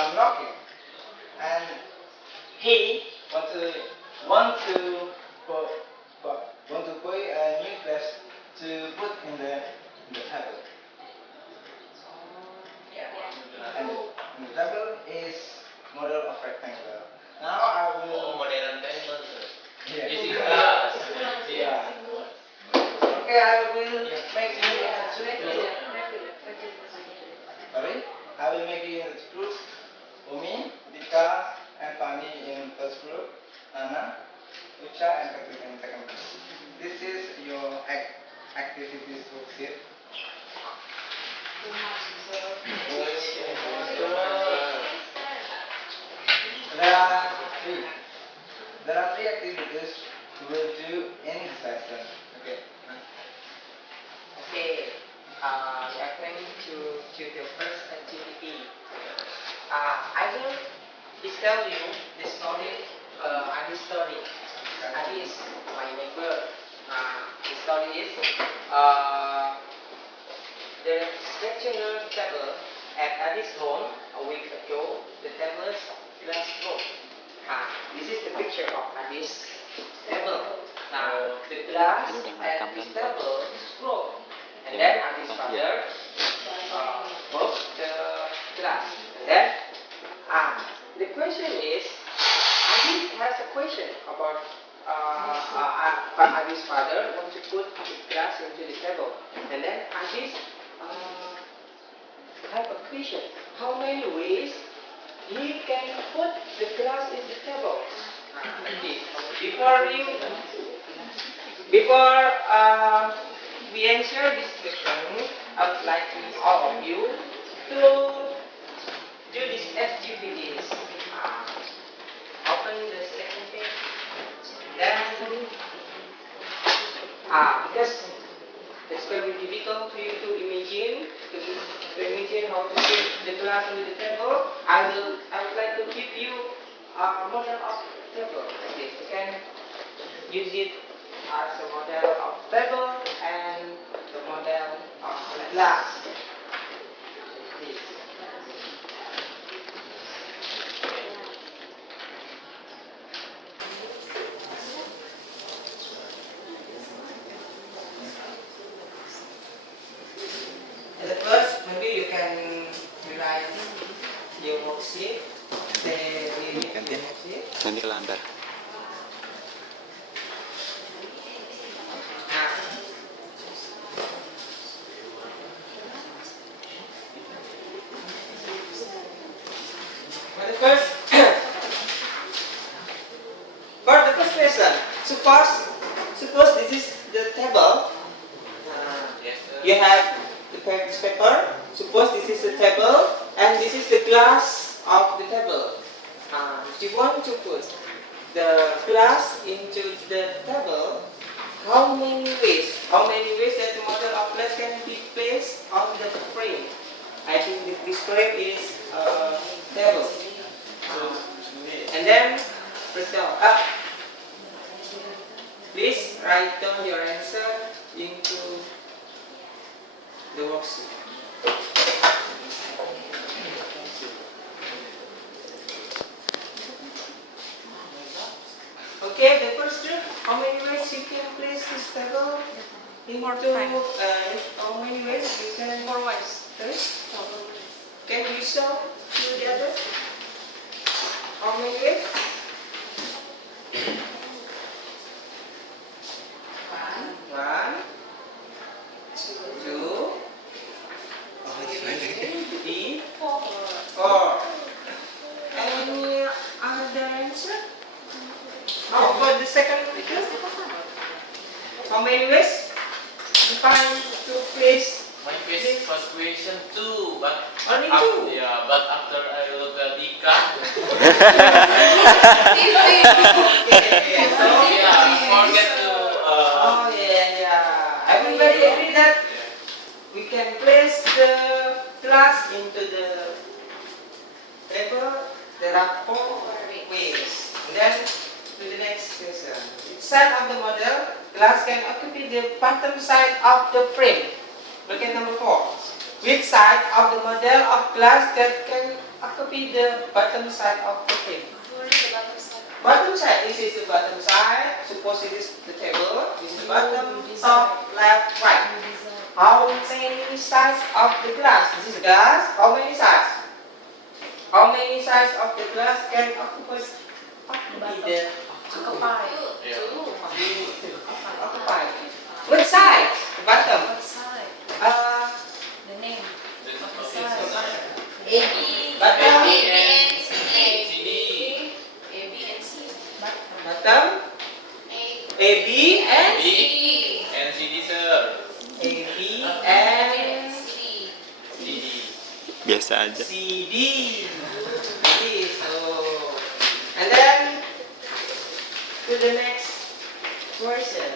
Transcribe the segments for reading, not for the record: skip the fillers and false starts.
come knocking, and he want to buy a new glass to put in the table. And the table is model of rectangle. Now I will. Modern table. Yeah. This is glass. Yeah. Okay, I will make you Sorry, I will make you in this group. Umi, Dika, and Fani in first group. Nana, Ucha, and Patrick in second group. This is your activities worksheet. There are three. There are three activities we will do in this lesson. Okay. Okay, we are planning to do the first activity. I will tell you the story, Adi's story. Adi is my neighbor. The story is the rectangular table at Adi's home a week ago. The table's glass broke. This is the picture of Adi's table. Now, the glass at this table is broke. And then Adi's father broke the glass. And then the question is, Adi has a question about Adi's father wants to put the glass into the table. And then Adi's have a question. How many ways he can put the glass in the table? Like this. Before we answer this question, I would like all of you to do these activities. Open the second page. Then, because it's going to be difficult for you to imagine how to put the glass into the table. I would like to give you a model of table. Like this. You can use it as a model of table and the model of glass. This. At first, maybe you can rewrite your worksheet. Nanti kalau Anda For the first lesson, suppose this is the table. You have this paper. Suppose this is the table, and this is the glass of the table. If you want to put the glass into the table, how many ways? How many ways that the model of glass can be placed on the frame? I think this frame is a table. And then press down up. Please write down your answer into the worksheet. Okay, the first group, how many ways you can place this table into, how many ways you can? 4 ways. Okay? Can you show to the other? How many ways? 1, 2, 3, 4. Any other answer? How about the second figure? How many ways? Define to place. My first question 2, but Only 2? Yeah, but after I look at Dika, So, forget to. Oh yeah. Everybody agree that we can place the glass into the table. There are 4 ways. And then to the next question. Inside of the model, glass can occupy the bottom side of the frame. Look at number 4. Which side of the model of glass that can occupy copy the bottom side of the table. Where is the bottom side? Bottom side, this is the bottom side. Suppose it is the table. This is the bottom, top, left, right. How many sides of the glass? This is the glass. How many sides? How many sides of the glass can occupy the Occupy. Yeah. Two. occupy? Which side? The bottom. What side? Uh, The name. The What okay, side? so A, B, Bottom. and C. CD. A, B, and C. bottom. A, B, and B and CD, sir. A, B, and C. CD. Biasa aja. C, D. This. So, and then to the next question.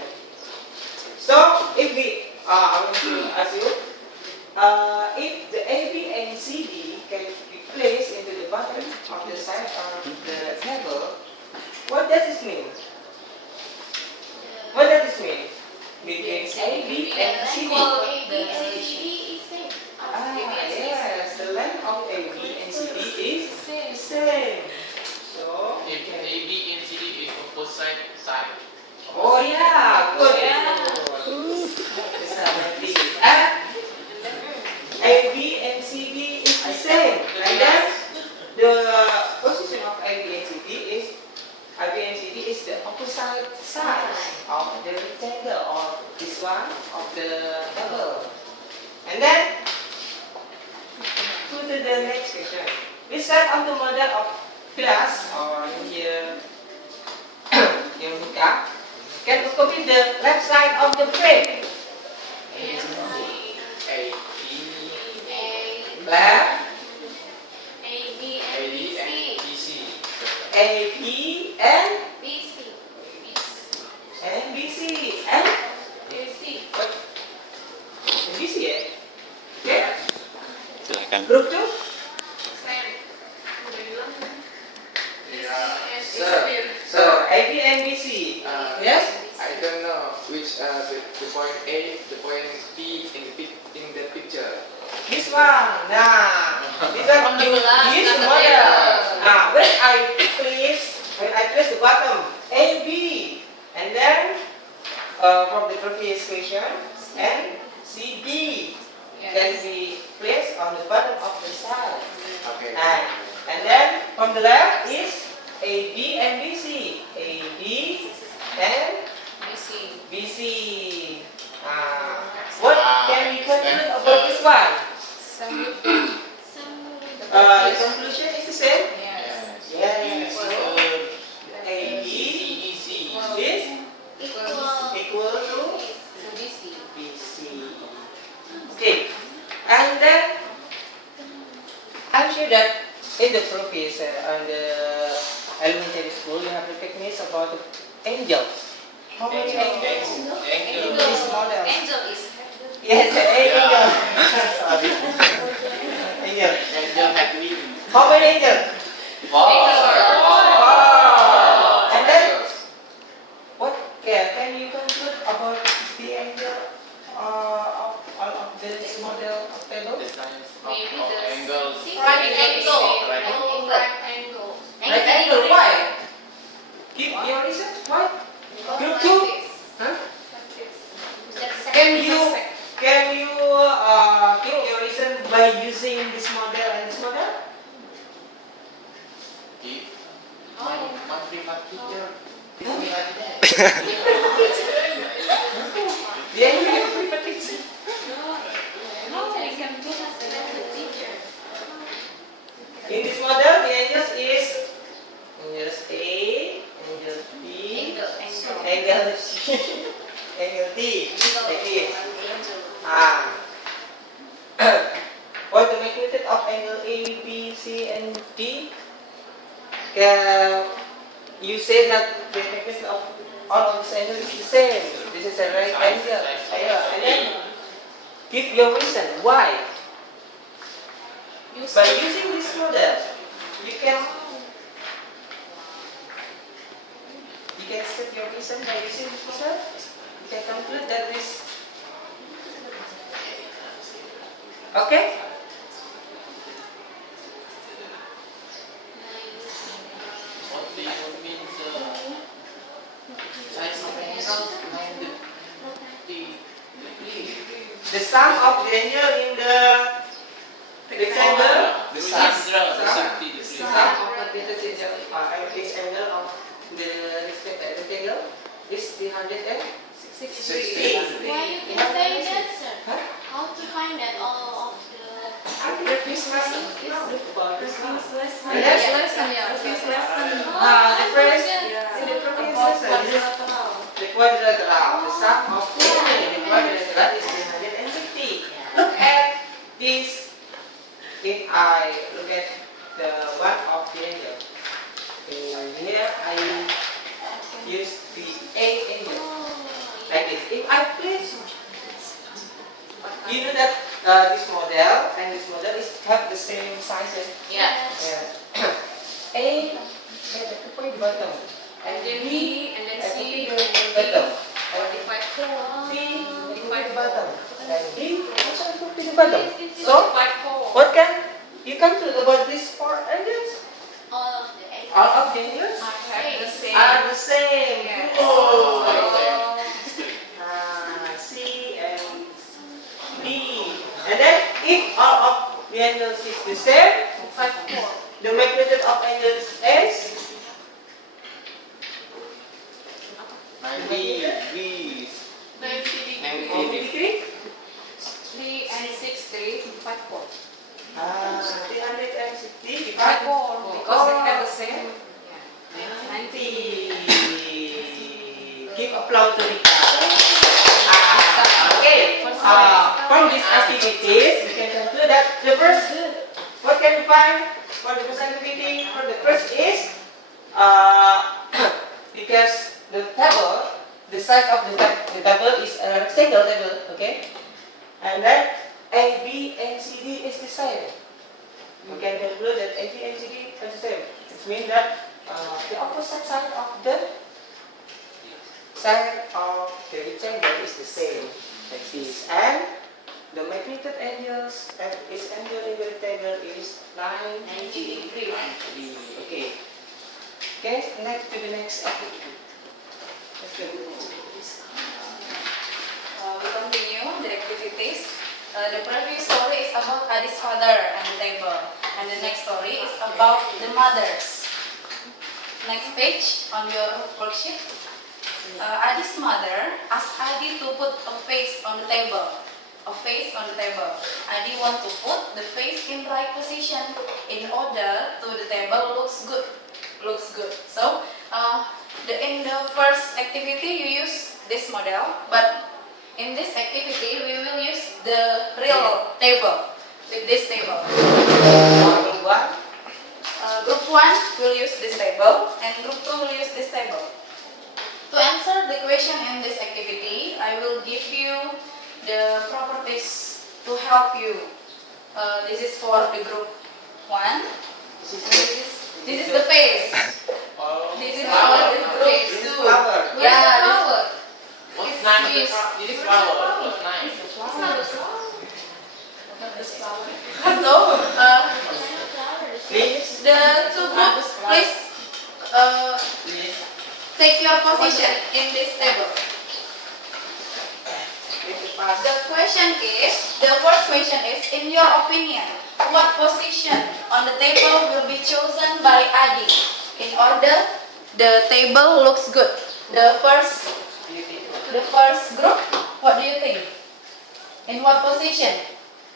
So, if we, I want to ask you, if the A, B, and C, D can be placed into the bottom of the side of the table, what does this mean? What does this mean? Between A, B, and C, D. Equal A, B, and C, D is same. Ah, yes, the length of A, B, and C, D is Same. same. So, If A, B and CD is opposite side. oh yeah, good. And A, B, and C, D is the same. And then the position of A, B, and C, D is A, B, and C, D is the opposite sides of the rectangle or this one of the table. And then to the next question. This side of the model of glass or here yang buka can copy the left side of the frame. A, B, Left, A, B, A, and D, and B, B, C. A, B, and C. B, C, and C. what? B, C ya? Okay. Silakan. Group 2. Yeah. So A, B, and B, C. Yes. I don't know which the point A, the point B in the picture. This one. Nah. This one From the you glass, use not the the model. table. When I place the bottom A, B, and then from the previous question and C, D can be placed on the bottom of the side. Okay. And then from the left is A, B, and B, C. A, B, and B, C. What can we conclude about this one? The conclusion is the same. Yes. So A, B is equal to B, C. Okay. And then I'm sure that in the previous on the elementary school you have recognized about the angels. How many angels? In this model. Angel is Yes, the angel. Sorry. Angel. Angel had wings. How many angels? Four. And then what can you conclude about the angel of this model of table? The signs maybe of the angles. right angle. Right Oh, right angle. Right angle. Why? Give your reason. Why? Group 2? Huh? Can you give your reason by using this model and this model? If my privat teacher is like that. The angel is prefix. In this model, the angels is angels A, angel B, angle C, angle D. Like this. What the magnitude of angle A, B, C, and D? You say that the magnitude of all of these angles is the same. This is a right angle. And then give your reason why. By using this model, you can set your reason by using this model. You can conclude that this. Okay. the sum of the angle in the rectangle. The sum. The sum of the each angle of the rectangle is 360. Why you can say that, sir? Huh? How to find that all of the Previous lesson. previous lesson? Yes. Previous lesson. The first in the previous lesson is the quadrilateral. The sum of the angle in the quadrilateral is 360. Look at this. If I look at the one of the angle, here I use the A angle like this. If I place, you know that this model and this model have the same sizes. Yeah. A at the point bottom, And then B, and then at C, the and point then D. bottom, Divide four. C at the point bottom, and D also at the point bottom. So Divide four. what can you can do about these four angles? All of the angles All of the angles have the same. are the same. Yes. Oh. Oh. C and D. And then if all of the angles is the same, Divide four. the magnitude of angles is 90 degrees. 90 how many degrees. degree? 3 and 6, 3, divide 4. 360 Divide 4 because they Oh. have the same. 90. 90. Give applause to Rika. Okay. From these activities, we can conclude that the first, what can we find for the first activity? For the first is, because the table, the size of the table is a rectangle table, okay? And then A, B, and C, D is the same. We can conclude that A, B, and C, D are the same. It means that the opposite side of the rectangle is the same, like this. And the magnitude angles at each angle in the rectangle is 90 degrees. Okay. Okay, next to the next activity. Let's go to the next activity. We continue the activities. The previous story is about Adi's father and the table, and the next story is about the mothers. Next page on your worksheet. Adi's mother asked Adi to put a face on the table. Adi want to put the face in right position in order to the table looks good. So in the first activity you use this model, but in this activity we will use the real table with this table. Group 1 will use this table and group 2 will use this table. To answer the question in this activity, I will give you the properties to help you. This is for the group 1. This is the face. This is for the group 2. Yeah, this What's 9? This is flower. What's 9? So, the two groups, please take your position in this table. The first question is, in your opinion, what position on the table will be chosen by Adi in order the table looks good? The first group, what do you think? In what position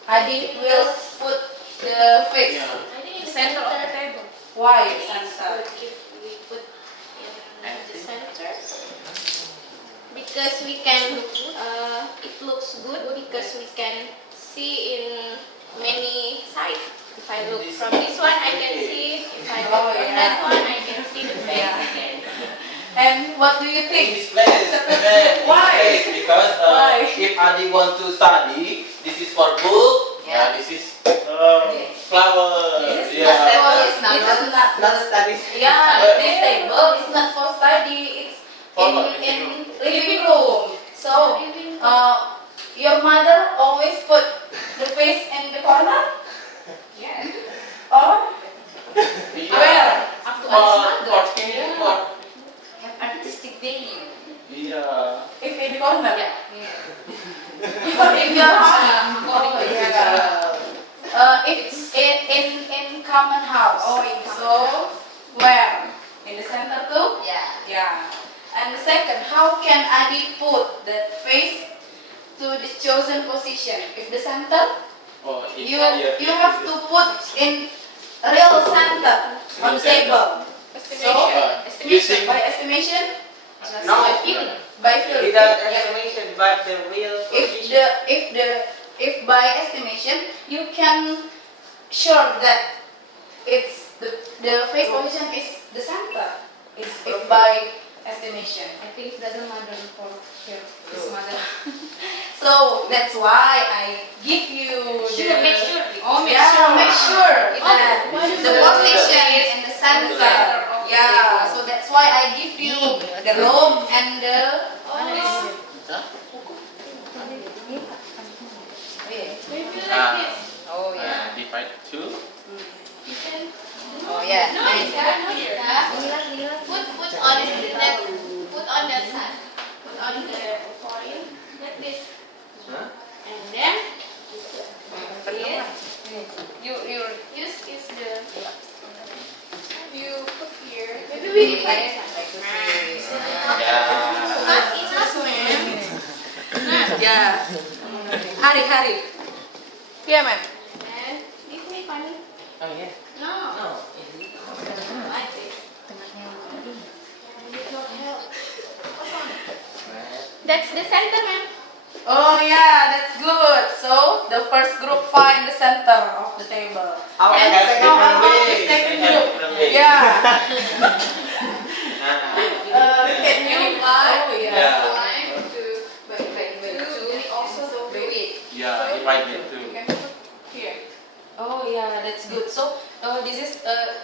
Adi will put the face? I think it's Center of the table. Why It's center? good if we put in the center because we can it looks good because we can see in many sides. If I look from this one I can see, if I look from that one I can see the face again. And what do you In think? this place, Why? because Why? if Adi want to study, this is for book. Yeah. This is flower. This is Yeah. not table. This is not. Not studies. Yeah, this table is not for study. It's in living room. So, your mother always put the face in the corner. Yeah. Or where? Up to Or skinny, or have artistic value. yeah. If in the corner. Yeah. In your house. Oh yeah. It's in common house. Oh, in common So where? In the center too? Yeah. Yeah. And the second, how can Adi put the face to the chosen position? If the center, Oh, you have to put in real center on the table. Estimation. By estimation, No. By feeling. by feeling. Without estimation, but the real position. If by estimation you can sure that it's the face position is the center. If by estimation. I think it doesn't matter for here. His mother. So that's why I give you Sure, make sure. Oh, make sure that what is the the position is in the center. Yeah, so that's why I give you the rope and the Oh yeah. Divide two. Oh yeah. No, it's not here. Put on that. Put on that side. Put on the foil like this. Huh? And then yes. You Use the. You put here. Maybe we can. Not enough, ma'am. yeah. Hari. Yeah, ma'am. And give me funny. Oh yeah. No. No. Like this. That's the center, ma'am. Oh yeah, that's good. So the first group find the center of the table. How And about how different about way? the second I have group? different way. Yeah. Can you apply? Oh yeah. Yeah. Line to also the width. Yeah, divide it two. You can put here. Oh yeah, that's good. So this is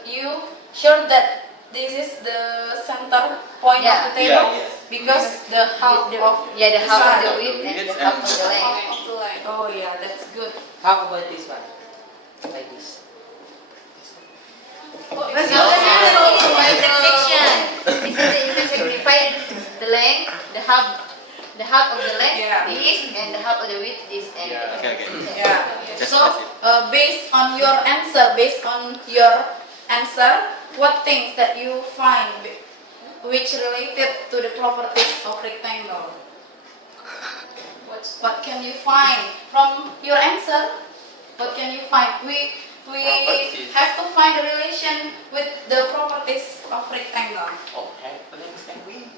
you sure that this is the center point Yeah. of the table Yeah, yes. because the half of the half of the side. width and Width the half and- of the length. Half of the line. Oh yeah, that's good. How about this one? Like this. Oh, This is the intersection. This is the intersection. Divide the length, the half of the length, Yeah. this, and the half of the width, this, and Yeah. the Okay. Yeah. Just So, press it. based on your answer, what things that you find which related to the properties of rectangle? What can you find from your answer? What can you find? We Properties. have to find a relation with the properties of rectangle. Oh, happening and we.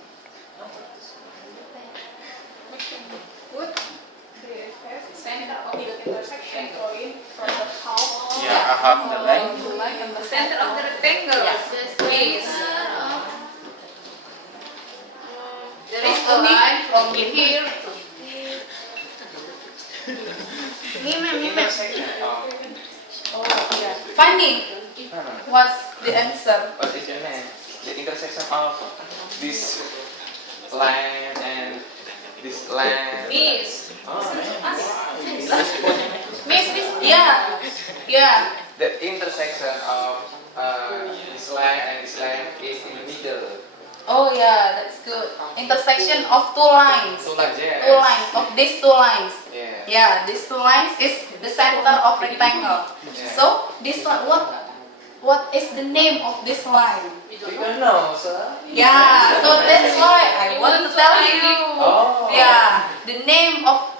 Put the center of the intersection point from the half. Yeah, I have the length. The line and the center of the rectangle. Yes, the Please. center of. There From is the only line from here to here. Mima. Oh, yeah. Funny. What's the answer? What is your name? The intersection of this line and this line. Miss. Oh, Miss. Yeah. Yeah. the intersection of this line and this line is in the middle. Oh yeah, that's good. Intersection of two lines. Two lines, yes. Two lines of these two lines. Yeah. Yeah, these two lines is the center of rectangle. Yeah. So this one, what is the name of this line? You don't know, sir. Yeah, so that's why I want to tell you. Oh. Yeah, the name of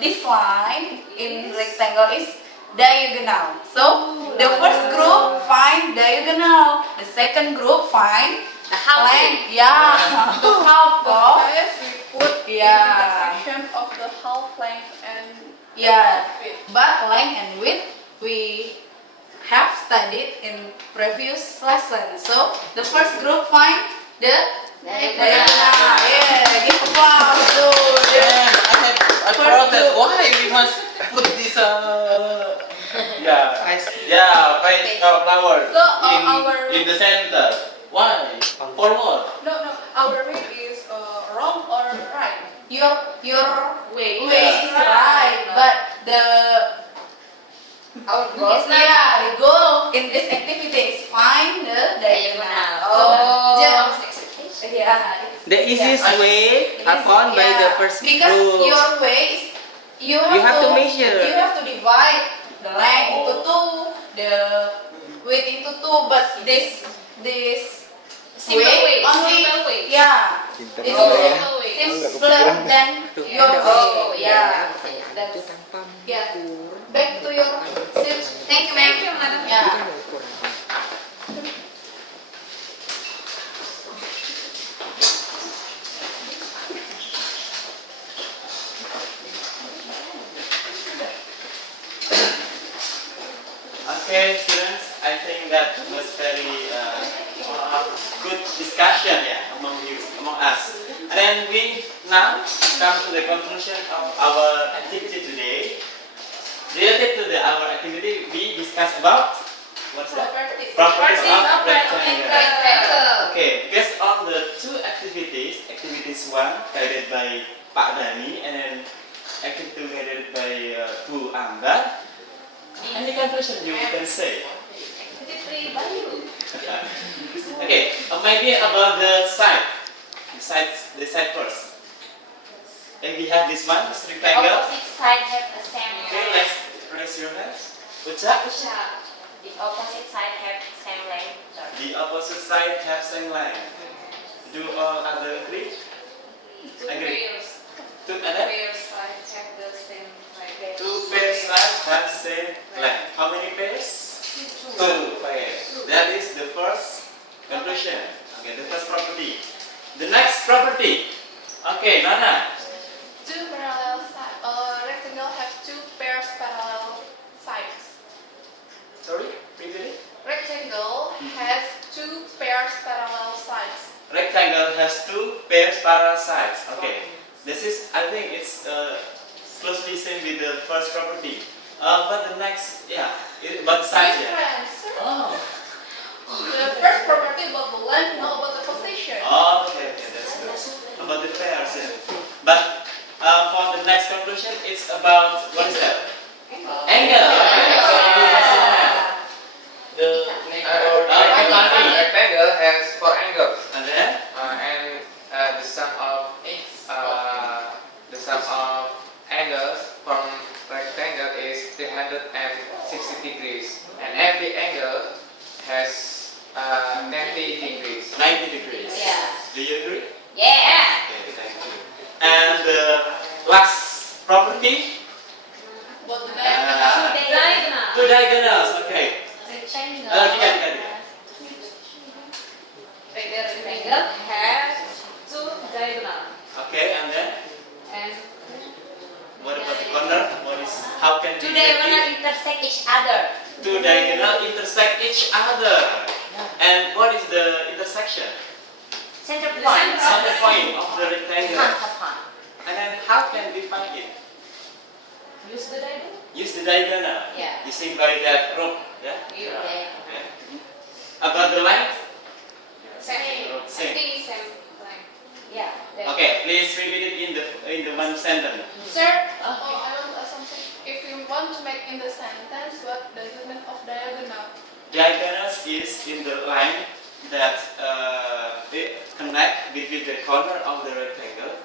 this line in rectangle is diagonal. So the first group find diagonal. The second group find The half length. Yeah, the half of. we put Yeah. intersection of the half length and Yeah, width. but length and width we have studied in previous lesson. So the first group find the diagonal. Yeah, give applause to the. I forgot that why we must put this flower So, our- in the center. Why? For what? No, our way is wrong or right? Your Way. way is right, but Our goal is not. the goal in this activity is find the diagonal. So just yeah. The easiest way are found by the first because group. your way is You You have to measure. You have to divide the length into two, the width into two. But this Simple way. only Simple way. yeah. Simple It's way. simpler than your Oh, way. yeah. That's yeah. Back to your seat. Thank you, ma'am. Yeah. Okay, students, I think that was very good discussion, yeah, among you, among us. And then we now come to the conclusion of our activity today. Related to our activity, we discussed about what's that? Properties of rectangle. Okay, based on the two activities, activities 1 guided by Pak Dani and then activity 2 guided by Bu Angga. Any conclusion you can say? Okay, maybe about the side. The side first. And we have this one, this rectangle. Opposite side have the same Okay, length. let's raise your hands. Ucha? The opposite side have same length. The opposite side have same length. Do all other agree? Agree. Two other? sides have the same length. Two pairs sides have same length. How many pairs? Two pairs. That is the first conclusion. Okay, the first property. The next property. Okay, Nana. Two parallel sides. Rectangle have two pairs parallel sides. Sorry, repeat it. Rectangle has two pairs parallel sides. Rectangle has two pairs parallel sides. Okay, this is, I think it's closely same with the first property. But the next, yeah, about the sides, yeah. Difference. Oh. The first property about the length, not about the position. Okay, that's good. About the pairs, yeah. But for the next conclusion, it's about, what is that? Angle. The rectangle has 4 angles, And then? and the sum of angles from rectangle is 360 degrees, and every angle has 90 degrees. 90 degrees. Yeah. Do you agree? Yeah. Okay, thank you. And the last property? About the Diagonal. Two diagonals, okay. Rectangle. Dikit. Rectangle has two diagonal. Okay, and then? And What about the corner? How can Two we make diagonal it? intersect each other. Two diagonal intersect each other. And what is the intersection? Center point. Center point of the rectangle. Center point. And then how can we find it? use the diagonal. Use the diagonal. Yeah. Using by that rope. Yeah? Yeah. Okay. About the length? same. Same. I think it's same length. Yeah. Okay, please repeat it in the one sentence. Sir, I want to ask something. If you want to make in the sentence, what does it mean of diagonal? Diagonals is in the line that they connect between the corner of the rectangle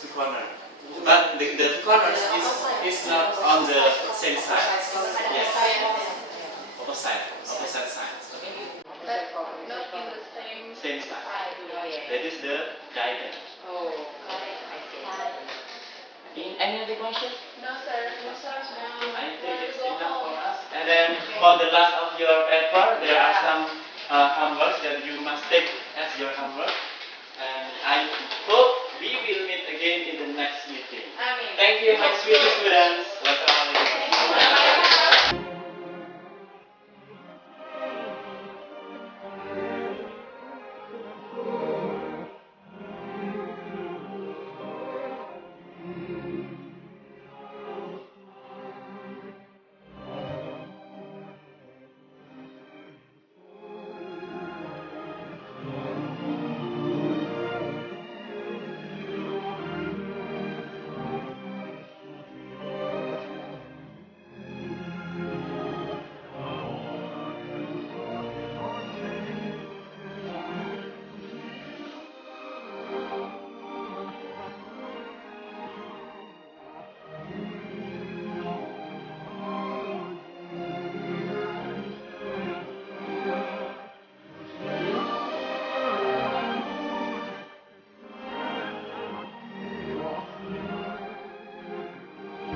to corner. But the corners is not on the same side. Yes. Opposite sides. Okay. But not in the same Same side. That is the diagonal. Any other question? No, sir. No, sir. No. I think it's Go enough for home. us. And then for the last of your paper, there are some homework that you must take as your homework. And I hope we will meet again in the next meeting. Amin. Thank you, my sweet students. Wassalamualaikum.